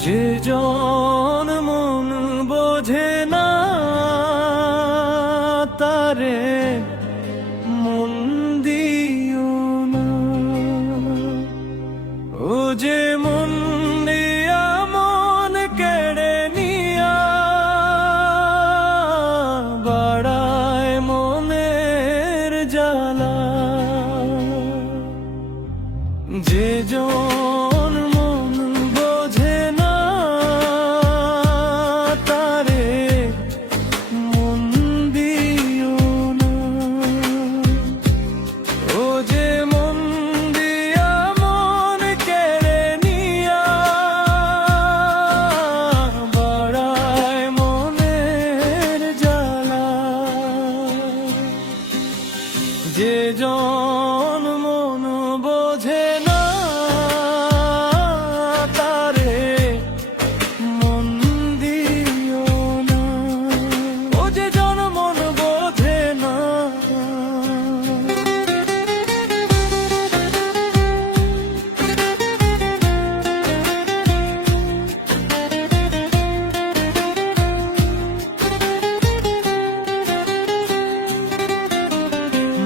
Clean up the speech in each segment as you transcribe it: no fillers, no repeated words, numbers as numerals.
যে জন মন বোঝে না তারে মন দিও না। ও যে মন দিয়া মন কেড়ে নিয়া বাড়ায় মনের জ্বালা। যে জন মন বোঝে না তারে মন দিও না। ও যে মন দিয়া মন কেড়ে নিয়া বাড়ায় মনের জ্বালা। যে জন মন বোঝে না তারে মন দিও না। ও যে জন মন বোঝে না।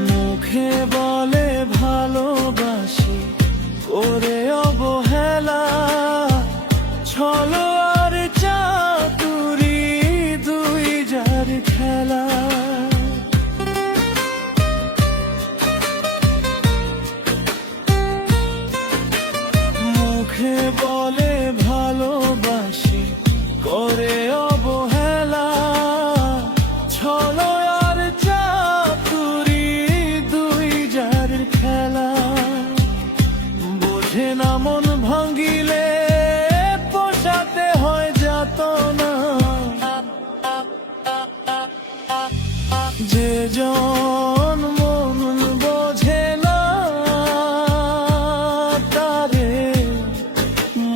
মুখে বলে ভালোবাসি করে অবহেলা, ছলো আর চাতুরি দুই যার খেলা। মুখে বলে ভালোবাসি করে অবহেলা, ছলো আর চাতুরি দুই যার খেলা। বোঝে না মন ভাঙ্গিলে পোষাতে হয় যাতনা। যে জন মন বোঝে না তারে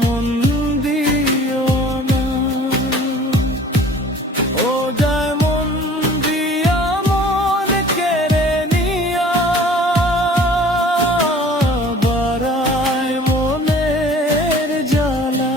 মন দিও না। ও যায় মন দিয়া মন কেড়ে নিয়া বাড়ায় মনের জ্বালা।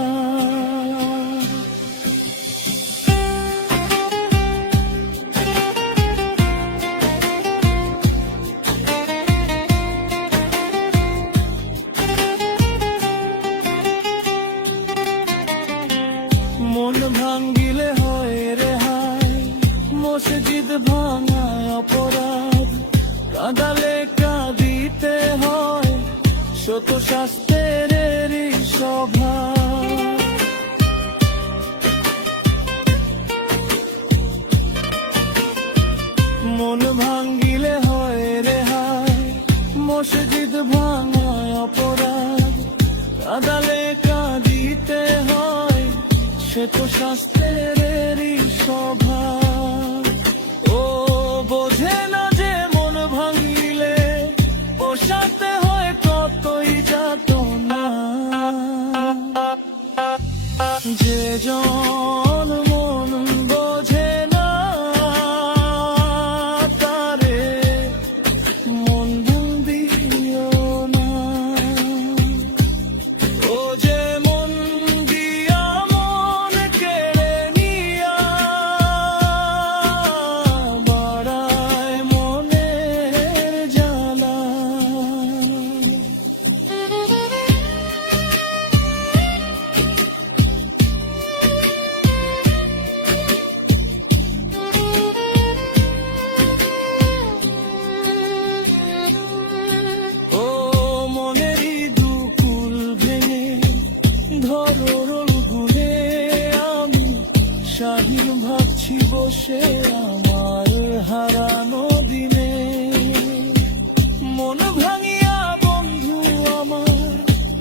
মন ভাঙ্গিলে হয় রেহাই, মসজিদ ভাঙায় অপরাধ। কাঁদালে কাঁদিতে হয়, শত শাস্ত্রেরই স্বভাব। মন ভাঙ্গিলে হয় রেহাই, মসজিদ ভাঙায় অপরাধ। কাঁদালে কাঁদিতে হয়, সে তো শাস্ত্রেরই স্বভাব। ও বোঝে না যে মন ভাঙিলে পোষাতে হয় কতই যাতনা। যে জন মন বোঝে না তারে মন দিও না। ও যে মন দিয়া মন কেড়ে নিয়া বাড়ায় মনের জ্বালা। ও মনেরই দুকুল ভেঙে ধরোর গুণে আমি স্বাধীন ভাবছি বসে আমার হারানো দিনে। মন ভাঙিয়া বন্ধু আমার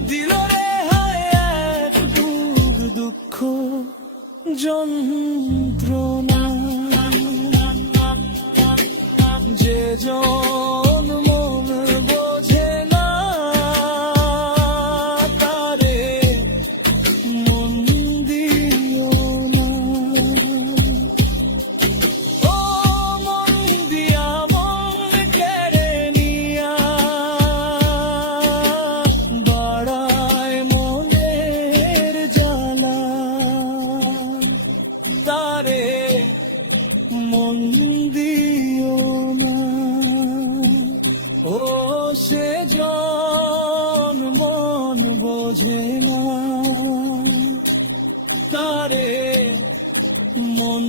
দিল রে হায় এক দুঃখ দুঃখ যন্ত্রণা। যে জন মন বোঝে না তারে মন দিও না। ও মন দিয়া মন কেড়ে নিয়া বাড়ায় মনের জ্বালা। মন দিও না। ও সে জন মন বোঝে না, তারে মন